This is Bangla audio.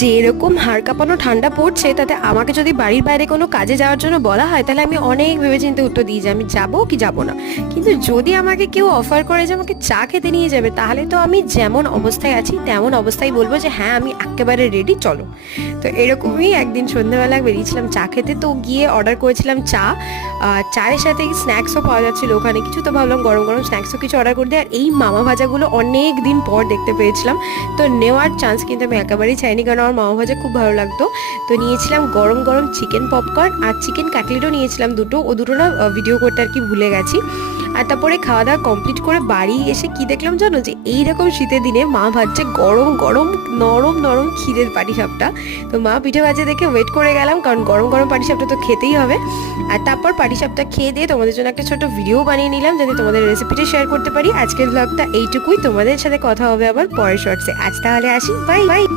যেরকম হাড় কাঁপানো ঠান্ডা পড়ছে, তাতে আমাকে যদি বাড়ির বাইরে কোনো কাজে যাওয়ার জন্য বলা হয়, তাহলে আমি অনেক ভেবেচিন্তে উত্তর দিই যে আমি যাবো কি যাবো না। কিন্তু যদি আমাকে কেউ অফার করে যে আমাকে চা খেতে নিয়ে যাবে, তাহলে তো আমি যেমন অবস্থায় আছি তেমন অবস্থায় বলবো যে হ্যাঁ আমি একেবারে রেডি, চলো। তো এরকমই একদিন সন্ধ্যাবেলা বেরিয়েছিলাম চা খেতে, তো গিয়ে অর্ডার করেছিলাম চা। চায়ের সাথে স্ন্যাক্সও পাওয়া যাচ্ছিল ওখানে কিছু, তো ভাবলাম গরম গরম স্ন্যাক্সও কিছু অর্ডার করে দিই। আর এই মামা ভাজাগুলো অনেক দিন পর দেখতে পেয়েছিলাম, তো নেওয়ার চান্স কিন্তু আমি একেবারেই চাইনি, কারণ আমার মামা ভাজা খুব ভালো লাগতো। তো নিয়েছিলাম গরম গরম চিকেন পপকর্ন আর চিকেন কাটলেটও নিয়েছিলাম দুটো, ও দুটো না ভিডিও করতে আর কি ভুলে গেছি। আর তারপরে খাওয়া দাওয়া কমপ্লিট করে বাড়ি এসে কি দেখলাম জানো, যে এইরকম শীতের দিনে মা ভাজছে গরম গরম নরম নরম ক্ষীরের পাটিসাপটা। তো মা পিঠে ভাজে দেখে ওয়েট করে গেলাম, কারণ গরম গরম পাটিসাপটা তো খেতেই হবে। আর তারপর পাটিসাপটা খেয়ে দিয়ে তোমাদের জন্য একটা ছোট ভিডিও বানিয়ে নিলাম, যাতে তোমাদের রেসিপিটা শেয়ার করতে পারি। আজকের ব্লগটা এইটুকুই, তোমাদের সাথে কথা হবে আবার পরের শর্টসে। আজ তাহলে আসি, বাই বাই।